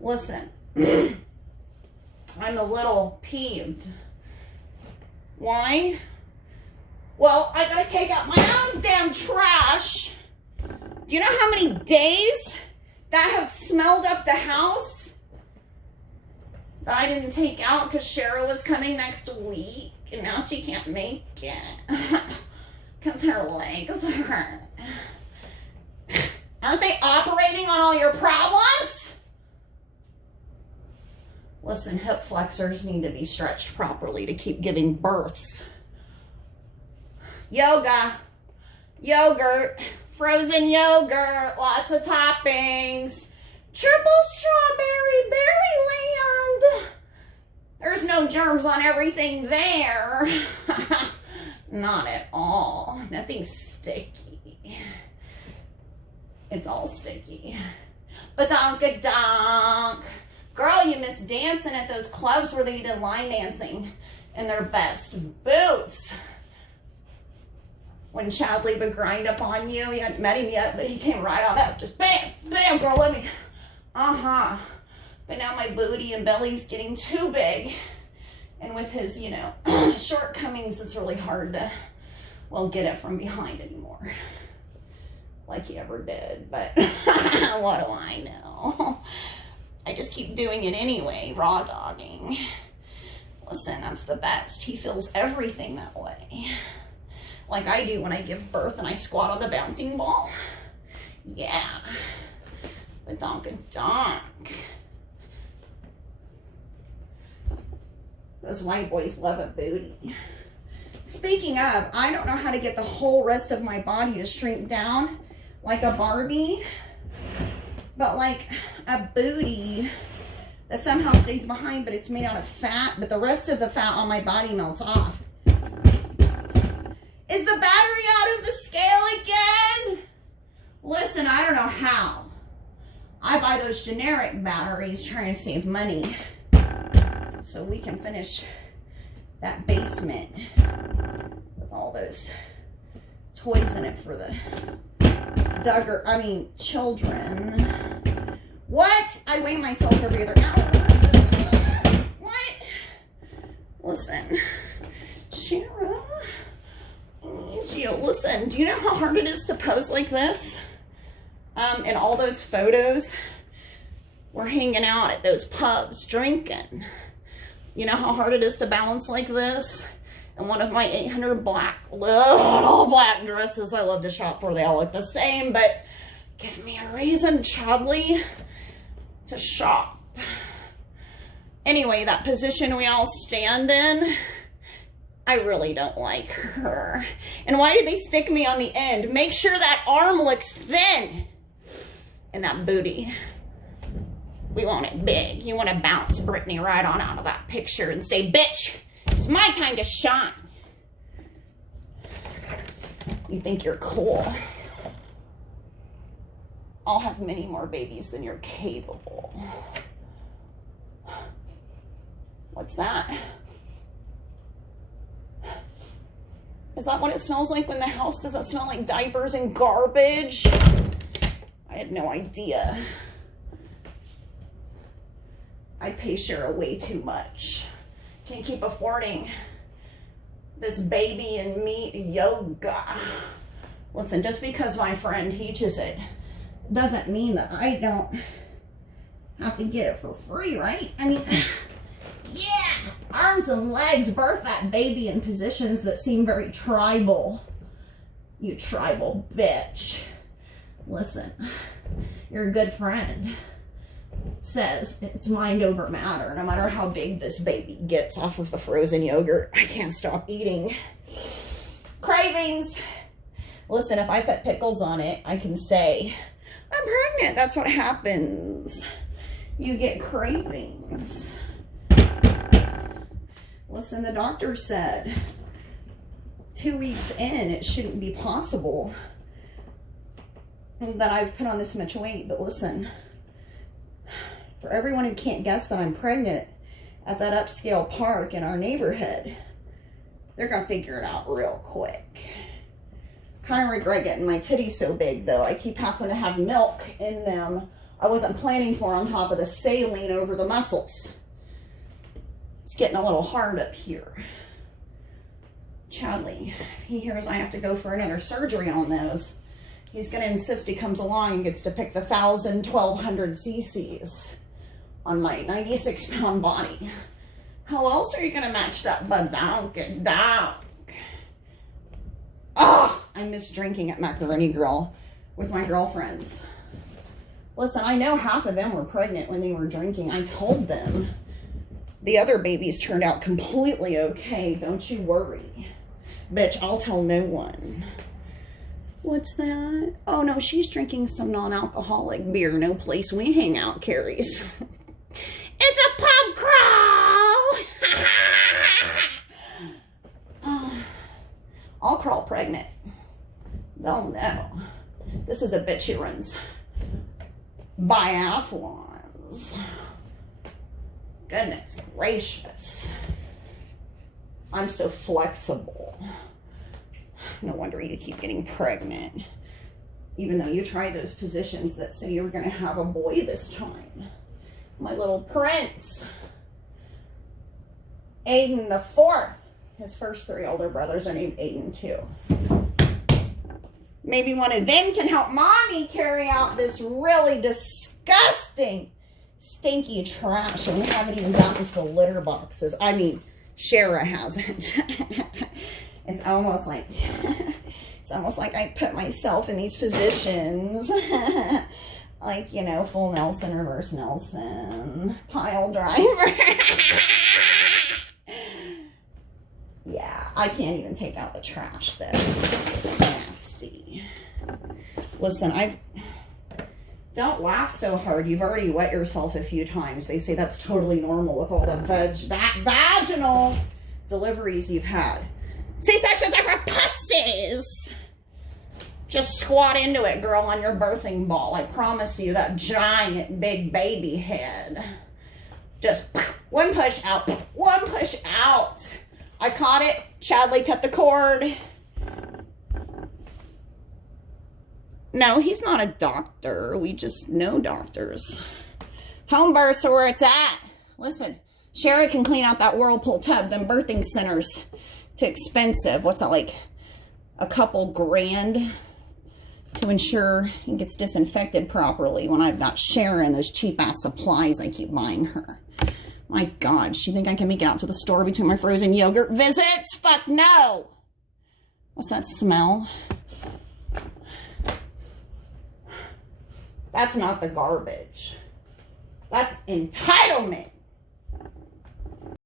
Listen, I'm a little peeved. Why? Well, I gotta take out my own damn trash. Do you know how many days that have smelled up the house that I didn't take out because Cheryl was coming next week and now she can't make it because her legs hurt. Aren't they operating on all your problems? Listen, hip flexors need to be stretched properly to keep giving births. Yoga, yogurt, frozen yogurt, lots of toppings, triple strawberry berry land. There's no germs on everything there. Not at all. Nothing sticky. It's all sticky. Badonka-donk. Girl, you miss dancing at those clubs where they did line dancing in their best boots. When Chadley would grind up on you, you hadn't met him yet, but he came right on up. Just bam, bam, girl, let me. But now my booty and belly's getting too big. And with his, you know, shortcomings, it's really hard to, well, get it from behind anymore. Like he ever did. But what do I know? I just keep doing it anyway, raw dogging. Listen, that's the best. He feels everything that way. Like I do when I give birth and I squat on the bouncing ball. Yeah. Badonka-donk. Those white boys love a booty. Speaking of, I don't know how to get the whole rest of my body to shrink down like a Barbie, but like a booty that somehow stays behind, but it's made out of fat, but the rest of the fat on my body melts off. Is the battery out of the scale again? Listen, I don't know how. I buy those generic batteries trying to save money so we can finish that basement with all those toys in it for the children. What? I weigh myself every other hour. What? Listen, Shara, listen, do you know how hard it is to pose like this? In all those photos, we're hanging out at those pubs drinking. You know how hard it is to balance like this? And one of my 800 little black dresses I love to shop for, they all look the same, but give me a reason, Chadley, to shop. Anyway, that position we all stand in, I really don't like her. And why did they stick me on the end? Make sure that arm looks thin. And that booty. We want it big. You want to bounce Brittany right on out of that picture and say, bitch, it's my time to shine. You think you're cool. I'll have many more babies than you're capable. What's that? Is that what it smells like when the house doesn't smell like diapers and garbage? I had no idea. I pay Cheryl way too much. Can't keep affording this baby and me yoga. Listen, just because my friend teaches it doesn't mean that I don't have to get it for free, right? I mean, yeah, arms and legs, birth that baby in positions that seem very tribal. You tribal bitch. Listen, you're a good friend. Says it's mind over matter. No matter how big this baby gets off of the frozen yogurt, I can't stop eating. Cravings. Listen, if I put pickles on it, I can say, I'm pregnant. That's what happens. You get cravings. Listen, the doctor said 2 weeks in, it shouldn't be possible that I've put on this much weight. But listen, for everyone who can't guess that I'm pregnant at that upscale park in our neighborhood, they're going to figure it out real quick. Kind of regret getting my titties so big, though. I keep having to have milk in them I wasn't planning for on top of the saline over the muscles. It's getting a little hard up here. Chadley, if he hears I have to go for another surgery on those, he's going to insist he comes along and gets to pick the 1,000, 1,200 cc's on my 96-pound body. How else are you going to match that badonk? Oh, I miss drinking at Macaroni Grill with my girlfriends. Listen, I know half of them were pregnant when they were drinking. I told them. The other babies turned out completely okay. Don't you worry. Bitch, I'll tell no one. What's that? Oh, no, she's drinking some non-alcoholic beer. No place we hang out carries. It's a pub crawl! Oh, I'll crawl pregnant. They'll know. This is a bitch who runs biathlons. Goodness gracious. I'm so flexible. No wonder you keep getting pregnant. Even though you try those positions that say you're going to have a boy this time. My little prince. Aiden the fourth. His first 3 older brothers are named Aiden too. Maybe one of them can help mommy carry out this really disgusting, stinky trash. And we haven't even gotten to the litter boxes. I mean, Shara hasn't. It's almost like I put myself in these positions. Like, you know, full Nelson, reverse Nelson, pile driver. Yeah, I can't even take out the trash though. Nasty. Listen, don't laugh so hard. You've already wet yourself a few times. They say that's totally normal with all the vaginal deliveries you've had. C-sections are for pussies. Just squat into it, girl, on your birthing ball. I promise you, that giant big baby head. Just one push out. One push out. I caught it. Chadley cut the cord. No, he's not a doctor. We just know doctors. Home births are where it's at. Listen, Sherry can clean out that Whirlpool tub. Them birthing centers, too expensive. What's that, like a couple grand to ensure it gets disinfected properly when I've got Sharon, those cheap-ass supplies I keep buying her. My God, she think I can make it out to the store between my frozen yogurt visits? Fuck no! What's that smell? That's not the garbage. That's entitlement.